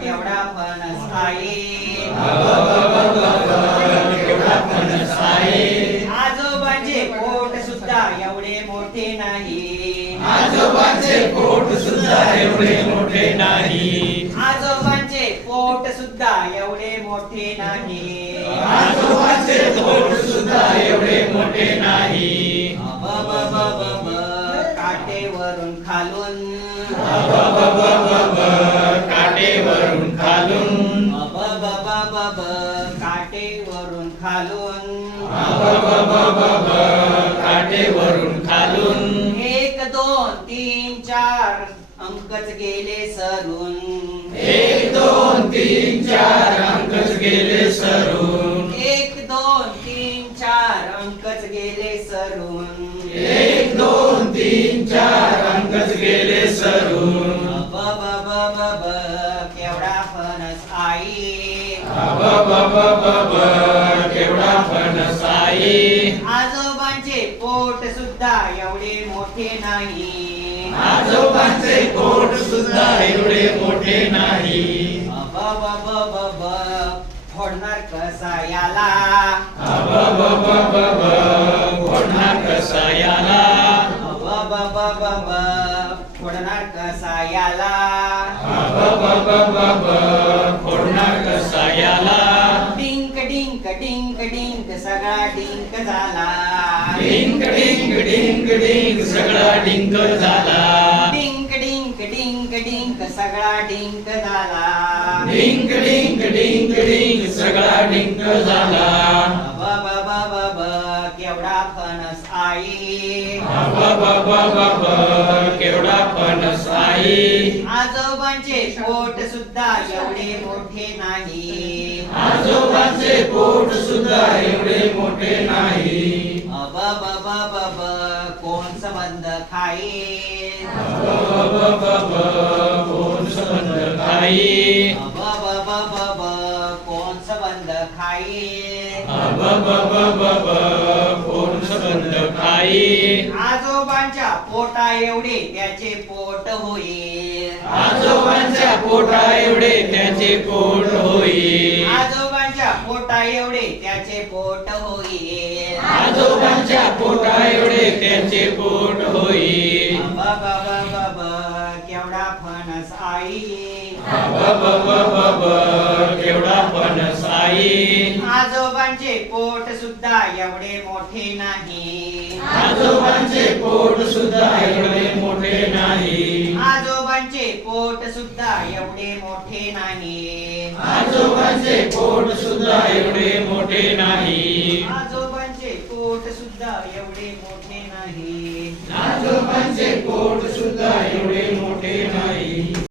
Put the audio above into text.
केवढा फणस आहे. आजोबांचे पोट सुद्धा एवढे मोठे नाही. आजोबांचे पोट सुद्धा एवढे मोठे नाही. आजोबांचे पोट सुद्धा एवढे मोठे नाही. आजोबांचे पोट सुद्धा एवढे मोठे नाही. काटेवरून खालून काटेवरून खालून काटेवरून खालून काटेवरून खालून 1 2 3 4 अंकच गेले सरून. 1 2 3 4 अंकच गेले सरून. 1 2 3 4 अंकच गेले सरून. 1 2 3 4 अंकच गेले सरून. केवढा फणस आहे. केवढा फणस आहे. आजोबांचे पोट सुद्धा एवढे मोठे नाही. आजोबांचे पोट सुद्धा एवढे मोठे नाही. फोडणार कसा याला. फोडणार कसा याला. फोडणार कसा याला. फोडणार कसा याला. डिंक डिंक डिंक डिंक सगळा डिंक झाला. डिंक डिंक डिंक डिंक सगळा डिंक झाला. डिंक डिंक डिंक डिंक सगळा डिंक झाला. डिंक डिंक डिंक डिंक सगळा डिंक झाला. केवढा फणस आहे. केवढा फणस आहे. आजोबांचे पोट सुद्धा एवढे मोठे नाही. आजोबांचे पोट सुद्धा एवढे मोठे नाही. कोण संबंध खाईल. कोण संबंध खाई. कोण संबंध खाईल. कोण संबंध खाई. आजोबांच्या पोटा एवढे त्याचे पोट होईल. आजोबांच्या पोटा एवढे त्याचे पोट होईल. आजोबांच्या पोटा एवढे त्याचे पोट होईल. आजोबांच्या पोटा एवढे त्याचे पोट होईल. केवढा फणस आई. केवढा फणस आहे. आजोबांचे पोट सुद्धा एवढे मोठे नाही. आजोबांचे पोट सुद्धा एवढे मोठे नाही. आजोबांचे पोट सुद्धा एवढे मोठे नाही. आजोबांचे पोट सुद्धा एवढे मोठे नाही. आजोबांचे पोट सुद्धा एवढे मोठे नाही. आजोबांचे पोट सुद्धा एवढे मोठे नाही.